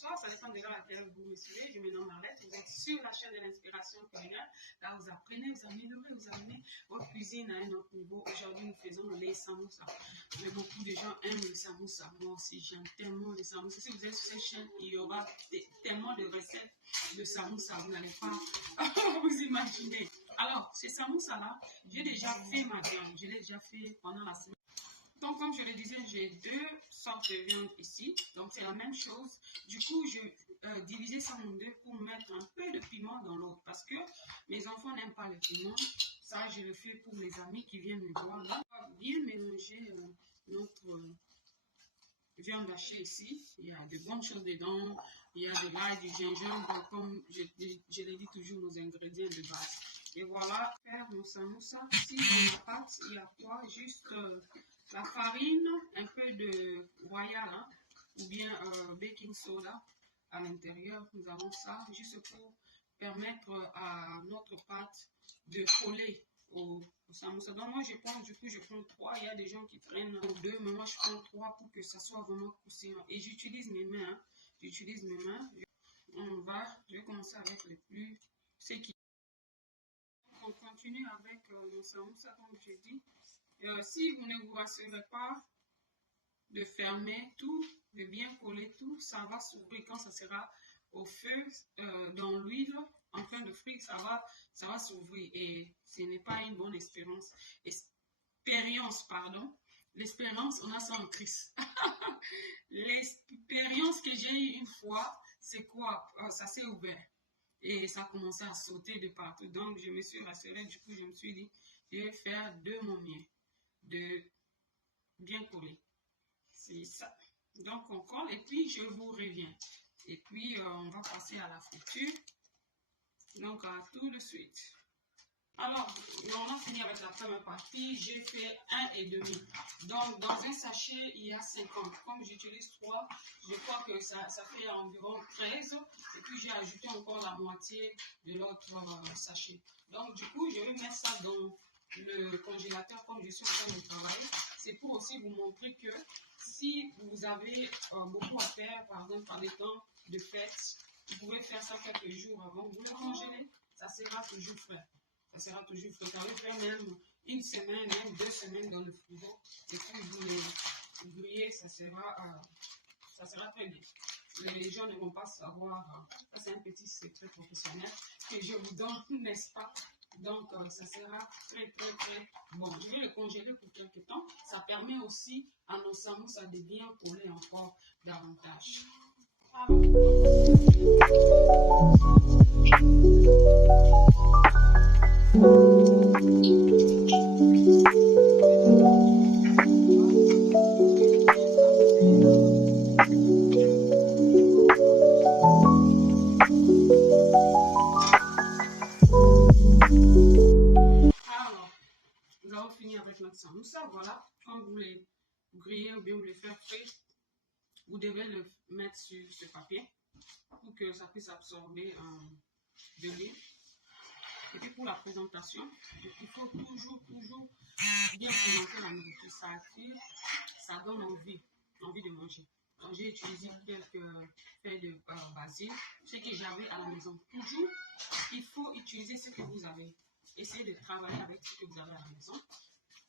bonsoir, ça dépend de l'heure à laquelle vous me suivez. Je me nomme Arlette, vous êtes sur la chaîne de l'inspiration culinaire. Là, vous apprenez, vous améliorez, vous amenez votre cuisine à un autre niveau. Aujourd'hui, nous faisons les samoussas. Mais beaucoup de gens aiment le samoussa. Moi aussi, j'aime tellement le samoussa. Si vous êtes sur cette chaîne, il y aura tellement de recettes de samoussa, vous n'allez pas vous imaginer. Alors, ces samoussas-là, j'ai déjà fait ma viande. Je l'ai déjà fait pendant la semaine. Donc, comme je le disais, j'ai deux sortes de viande ici. Donc, c'est la même chose. Du coup, je divisais ça en deux pour mettre un peu de piment dans l'autre. Parce que mes enfants n'aiment pas le piment. Ça, je le fais pour les amis qui viennent me voir. Là, on va bien mélanger notre viande hachée ici. Il y a de bonnes choses dedans. Il y a de l'ail, du gingembre. Donc, comme je l'ai dit toujours, nos ingrédients de base. Et voilà, faire mon samoussa. Ici, dans la pâte, il y a quoi? Juste la farine, un peu de royal, hein, ou bien baking soda à l'intérieur. Nous avons ça juste pour permettre à notre pâte de coller au samoussa. Donc moi je prends, du coup je prends 3. Il y a des gens qui prennent 2, mais moi je prends 3 pour que ça soit vraiment croustillant. Et j'utilise mes mains, hein. J'utilise mes mains. Je vais commencer avec le plus séquille. On continue avec le samoussa comme j'ai dit. Si vous ne vous rassurez pas de fermer tout, de bien coller tout, ça va s'ouvrir quand ça sera au feu, dans l'huile, en train de frire, ça va s'ouvrir et ce n'est pas une bonne expérience. L'expérience, on a ça en Christ. L'expérience que j'ai eue une fois, c'est quoi? Ça s'est ouvert et ça a commencé à sauter de partout. Donc, je me suis rassurée, du coup, je me suis dit, je vais faire de mon mieux, de bien coller. C'est ça. Donc, on colle et puis je vous reviens. Et puis, on va passer à la friture. Donc, à tout de suite. Alors, on a fini avec la première partie. J'ai fait 1,5. Donc, dans un sachet, il y a 50. Comme j'utilise 3, je crois que ça fait environ 13. Et puis, j'ai ajouté encore la moitié de l'autre sachet. Donc, du coup, je vais mettre ça dans le congélateur comme je suis en train de travailler. C'est pour aussi vous montrer que si vous avez beaucoup à faire, par exemple, par des temps de fête, vous pouvez faire ça quelques jours avant. Vous le congélez, ça sera toujours frais. Ça sera toujours frais. Ça va faire même une semaine, même 2 semaines dans le frigo. Et puis vous les grillez, ça sera très bien. Les gens ne vont pas savoir. Ça, c'est un petit secret professionnel que je vous donne, n'est-ce pas? Donc, ça sera très, très, très bon. Je vais le congeler pour quelques temps. Ça permet aussi à nos samoussas de bien coller encore davantage. Nous avons fini avec notre samoussa. Voilà, quand vous les grillez ou bien vous les faites frire, vous devez le mettre sur ce papier pour que ça puisse absorber de l'huile. Et puis pour la présentation, il faut toujours bien présenter la nourriture. Ça attire, ça donne envie de manger. Donc j'ai utilisé quelques feuilles de basil, ce que j'avais à la maison. Toujours, il faut utiliser ce que vous avez. Essayez de travailler avec ce que vous avez à la maison.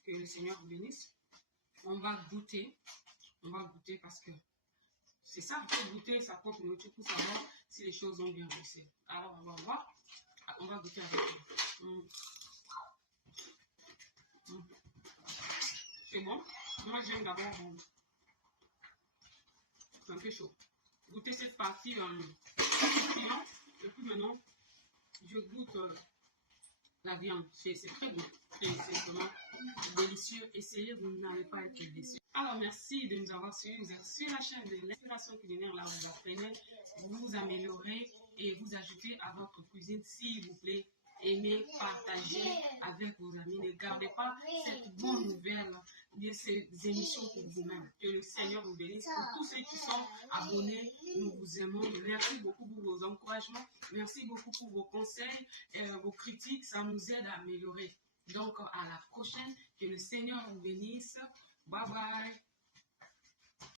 Que le Seigneur vous bénisse. On va goûter parce que c'est ça, il faut goûter sa propre nourriture pour savoir si les choses ont bien réussi. Alors on va voir, on va goûter avec eux. C'est bon. Moi j'aime d'abord, c'est un peu chaud. Goûter cette partie piment, et puis maintenant je goûte la viande. C'est très bon. C'est vraiment délicieux. Essayez, vous n'allez pas être déçus. Alors, merci de nous avoir suivis. Vous êtes sur la chaîne de l'inspiration culinaire. Là, vous apprenez, vous améliorez et vous ajoutez à votre cuisine, s'il vous plaît. Aimez, partagez avec vos amis. Ne gardez pas cette bonne nouvelle de ces émissions pour vous-même. Que le Seigneur vous bénisse. Pour tous ceux qui sont abonnés, nous vous aimons. Merci beaucoup pour vos encouragements. Merci beaucoup pour vos conseils, vos critiques. Ça nous aide à améliorer. Donc, à la prochaine. Que le Seigneur vous bénisse. Bye bye.